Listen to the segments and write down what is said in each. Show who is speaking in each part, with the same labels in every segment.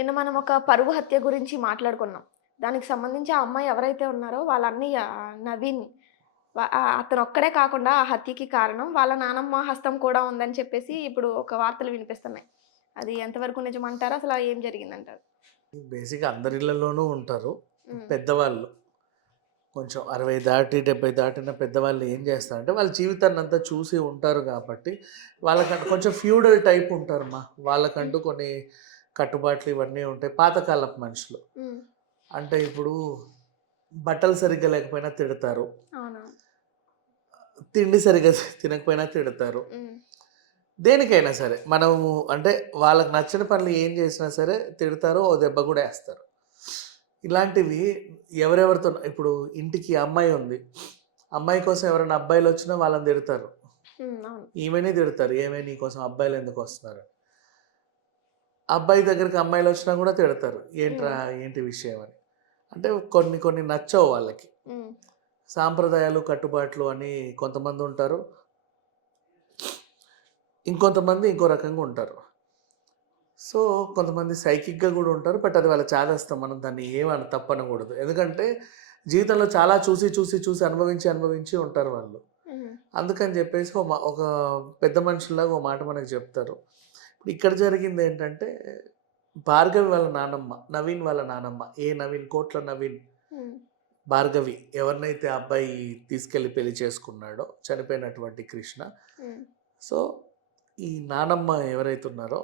Speaker 1: నిన్న మనం ఒక పరువు హత్య గురించి మాట్లాడుకున్నాం. దానికి సంబంధించి ఆ అమ్మాయి ఎవరైతే ఉన్నారో వాళ్ళ అన్నయ్య నవీన్ అతను ఒక్కడే కాకుండా ఆ హత్యకి కారణం వాళ్ళ నానమ్మ హస్తం కూడా ఉందని చెప్పేసి ఇప్పుడు ఒక వార్తలు వినిపిస్తున్నాయి. అది ఎంతవరకు నిజమంటారు? అసలు ఏం జరిగిందంటారు?
Speaker 2: బేసిక్గా అందరి ఇళ్ళలోనూ ఉంటారు. పెద్దవాళ్ళు. కొంచెం అరవై దాటి డెబ్బై దాటిన పెద్దవాళ్ళు ఏం చేస్తారంటే వాళ్ళ జీవితాన్ని అంతా చూసి ఉంటారు కాబట్టి వాళ్ళకంటూ కొంచెం ఫ్యూడల్ టైప్ ఉంటారు మా వాళ్ళకంటూ కొన్ని కట్టుబాట్లు ఇవన్నీ ఉంటాయి. పాతకాలపు మనుషులు. అంటే ఇప్పుడు బట్టలు సరిగ్గా లేకపోయినా తిడతారు. తిండి సరిగ్గా తినకపోయినా తిడతారు. దేనికైనా సరే మనము అంటే వాళ్ళకి నచ్చిన పనులు ఏం చేసినా సరే తిడతారు ఓ దెబ్బ కూడా వేస్తారు. ఇలాంటివి ఎవరెవరితో ఇప్పుడు ఇంటికి అమ్మాయి ఉంది. అమ్మాయి కోసం ఎవరైనా అబ్బాయిలు వచ్చినా వాళ్ళని తిడతారు. ఈమెనే తిడతారు. ఏమే నీ కోసం అబ్బాయిలు ఎందుకు వస్తున్నారు? అబ్బాయి దగ్గరికి అమ్మాయిలు వచ్చినా కూడా తిడతారు. ఏంట్రా ఏంటి విషయం అని. అంటే కొన్ని కొన్ని నచ్చవు వాళ్ళకి. సాంప్రదాయాలు కట్టుబాట్లు అని కొంతమంది ఉంటారు. ఇంకొంతమంది ఇంకో రకంగా ఉంటారు. సో కొంతమంది సైకిక్గా కూడా ఉంటారు. బట్ అది వాళ్ళ చాదస్తాం. మనం దాన్ని ఏమని తప్పనకూడదు. ఎందుకంటే జీవితంలో చాలా చూసి చూసి చూసి అనుభవించి అనుభవించి ఉంటారు వాళ్ళు. అందుకని చెప్పేసి ఒక పెద్ద మనుషులాగా ఒక మాట మనకు చెప్తారు. ఇప్పుడు ఇక్కడ జరిగింది ఏంటంటే భార్గవి వాళ్ళ నానమ్మ నవీన్ వాళ్ళ నానమ్మ ఏ నవీన్ కోట్ల నవీన్ భార్గవి ఎవరినైతే అబ్బాయి తీసుకెళ్ళి పెళ్ళి చేసుకున్నాడో చనిపోయినటువంటి కృష్ణ. సో ఈ నానమ్మ ఎవరైతే ఉన్నారో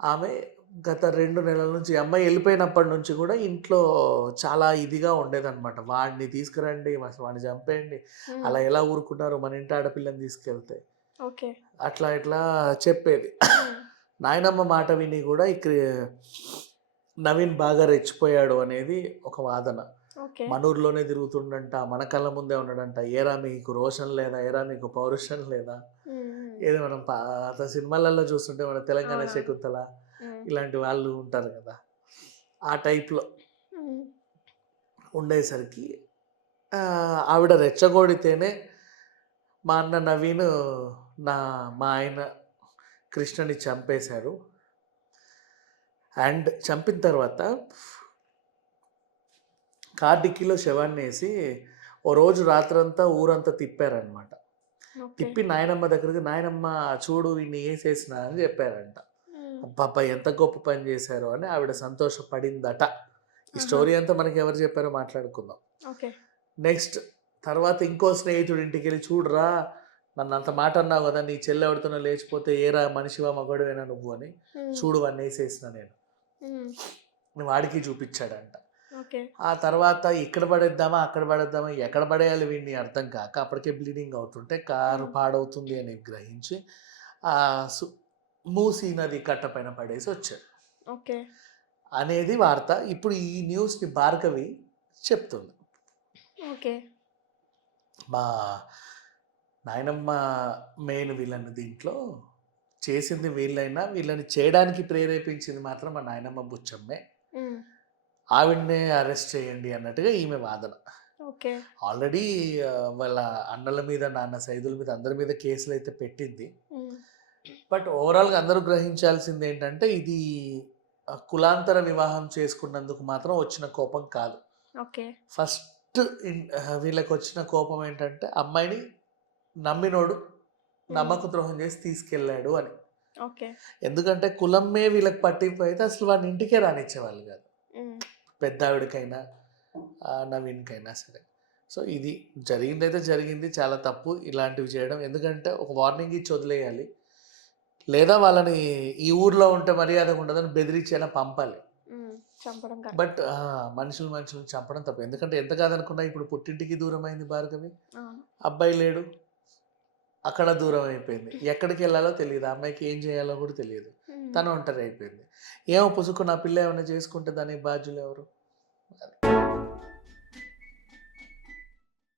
Speaker 2: ఆమె గత రెండు నెలల నుంచి అమ్మాయి వెళ్ళిపోయినప్పటి నుంచి కూడా ఇంట్లో చాలా ఇదిగా ఉండేదన్నమాట. వాడిని తీసుకురండి వాడిని చంపేయండి అలా ఎలా ఊరుకున్నారు మన ఇంటి ఆడపిల్లని తీసుకెళ్తే.
Speaker 1: ఓకే.
Speaker 2: అట్లా ఇట్లా చెప్పేది. నాయనమ్మ మాట విని కూడా ఇక్కడ నవీన్ బాగా రెచ్చిపోయాడు అనేది ఒక వాదన. మనూరులోనే తిరుగుతుండంట మన కళ్ళ ముందే ఉన్నాడంట ఏరా మీకు రోషన్ లేదా ఏరా మీకు పౌరుషం లేదా? ఏదో మనం పాత సినిమాలలో చూస్తుంటే మన తెలంగాణ. శకుంతల ఇలాంటి వాళ్ళు ఉంటారు కదా ఆ టైప్లో ఉండేసరికి ఆవిడ రెచ్చగొడితేనే మా అన్న నవీన్ నా మా ఆయన కృష్ణని చంపేశారు. అండ్ చంపిన తర్వాత కార్ డిక్కీలో శవాన్ని వేసి ఓ రోజు రాత్రంతా ఊరంతా తిప్పారనమాట తిప్పి నాయనమ్మ దగ్గరికి నాయనమ్మ చూడు వీడిని వేసేసిన అని చెప్పారంట. అబ్బాబ్బా ఎంత గొప్ప పని చేశారు అని ఆవిడ సంతోషపడిందట. ఈ. స్టోరీ అంతా మనకి ఎవరు చెప్పారో మాట్లాడుకుందాం. నెక్స్ట్ తర్వాత ఇంకో స్నేహితుడి ఇంటికి వెళ్ళి చూడరా నన్ను అంత మాట అన్నావు కదా నీ చెల్లె ఎవరితోనో లేచిపోతే ఏరా మనిషివా మగడువేనా నువ్వు అని చూడు వాడిని వేసేసిన నేను. వాడికి చూపించాడంట.
Speaker 1: ఓకే.
Speaker 2: ఆ తర్వాత ఇక్కడ పడేద్దామా అక్కడ పడేద్దామా ఎక్కడ పడేయాలి వీడిని అర్థం కాక అప్పటికే బ్లీడింగ్ అవుతుంటే కారు పాడవుతుంది అని గ్రహించి ఆ సు- మూసీ నది కట్ట పైన పడేసి వచ్చాడు.
Speaker 1: ఓకే.
Speaker 2: అనేది వార్త. ఇప్పుడు ఈ న్యూస్ని భార్గవి చెప్తుంది.
Speaker 1: ఓకే.
Speaker 2: మా నాయనమ్మ మెయిన్ వీళ్ళని దీంట్లో. చేసింది వీళ్ళైనా వీళ్ళని చేయడానికి ప్రేరేపించింది మాత్రం మా నాయనమ్మ బుచ్చమ్మే. ఆవిడనే అరెస్ట్ చేయండి అన్నట్టుగా ఈమె వాదన.
Speaker 1: ఓకే.
Speaker 2: ఆల్రెడీ వాళ్ళ అన్నల మీద నాన్న సైదుల మీద అందరి మీద కేసులు అయితే పెట్టింది బట్ ఓవరాల్గా అందరూ గ్రహించాల్సింది ఏంటంటే ఇది కులాంతర వివాహం చేసుకున్నందుకు మాత్రం వచ్చిన కోపం కాదు.
Speaker 1: ఓకే.
Speaker 2: ఫస్ట్ వీళ్ళకి వచ్చిన కోపం ఏంటంటే అమ్మాయిని నమ్మినోడు నమ్మక ద్రోహం చేసి తీసుకెళ్ళాడు అని.
Speaker 1: ఓకే.
Speaker 2: ఎందుకంటే కులమ్మే వీళ్ళకి పట్టిపోయితే అసలు వాడిని ఇంటికే రానిచ్చేవాళ్ళు కాదు. పెద్ద ఆవిడకైనా నవీన్కైనా సరే. సో ఇది జరిగిందైతే జరిగింది చాలా తప్పు ఇలాంటివి చేయడం. ఎందుకంటే ఒక వార్నింగ్ ఇచ్చి వదిలేయాలి. లేదా వాళ్ళని ఈ ఊర్లో ఉంటే మర్యాద ఉండదని బెదిరించేలా పంపాలి. బట్ మనుషులు మనుషులు చంపడం తప్పు. ఎందుకంటే ఎంత కాదనుకున్నా ఇప్పుడు పుట్టింటికి దూరం అయింది భార్గవి అబ్బాయి లేడు. అక్కడ దూరం అయిపోయింది. ఎక్కడికి వెళ్ళాలో తెలియదు అమ్మాయికి ఏం చేయాలో కూడా తెలియదు తను ఒంటరి అయిపోయింది. ఏమో పుసుకు నా పిల్ల ఏమైనా చేసుకుంటే దానికి బాధ్యులు ఎవరు?